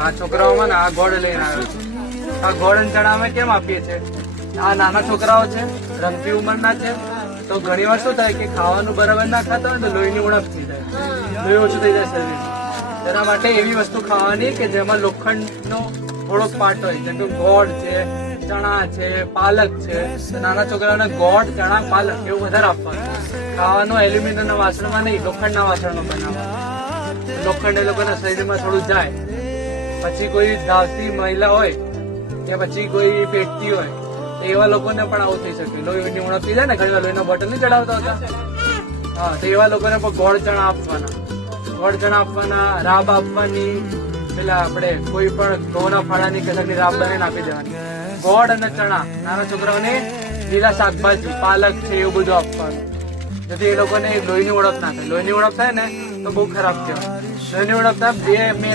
આ છોકરાઓમાં ને આ ગોળ લઈને આવ્યો છું. આ ગોળ અને ચણા અમે કેમ આપીએ છીએ? આ નાના છોકરાઓ છે, રમતી ઉંમરના છે, તો ઘણી વાર શું થાય કે ખાવાનું બરાબર ના ખાતા હોય તો લોહીની ઉણપ થઈ જાય, લોહી ઓછું થઈ જાય શરીરમાં. તેના માટે એવી વસ્તુ ખાવાની કે જેમાં લોખંડનો થોડોક પાર્ટ હોય, જેમ કે ગોળ છે, ચણા છે, પાલક છે. તો નાના છોકરાઓને ગોળ, ચણા, પાલક એવું વધારે આપવાનું. ખાવાનું એલ્યુમિનિયમના વાસણમાં નહીં, લોખંડના વાસણમાં બનાવવાનું. લોખંડ એ લોકોના શરીરમાં થોડું જાય. પછી કોઈ ધાવતી મહિલા હોય કે પછી કોઈ પેટતી હોય તો એવા લોકોને પણ આવું થઈ શકે. લોહીની ઉણપ થઈ જાય ને, ઘણી વાર લોહીના બોટલ નહીં ચડાવતા હતા, હા, તો એવા લોકોને પણ ગોળ ચણા આપવાના. ગોળ ચણા આપવાના, રાબ આપવાની, પેલા આપણે કોઈ પણ ઘઉંના ફાળાની કસરની રાબ બનાવીને આપી દેવાની. ગોળ અને ચણા નાના છોકરાઓને, લીલા શાકભાજી, પાલક છે એવું બધું આપવાનું, જેથી એ લોકોને લોહીની ઉણપ ના થાય. લોહીની ઉણપ થાય ને તો બહુ ખરાબ કહેવાય. લોહીની ઉણપ થાય બે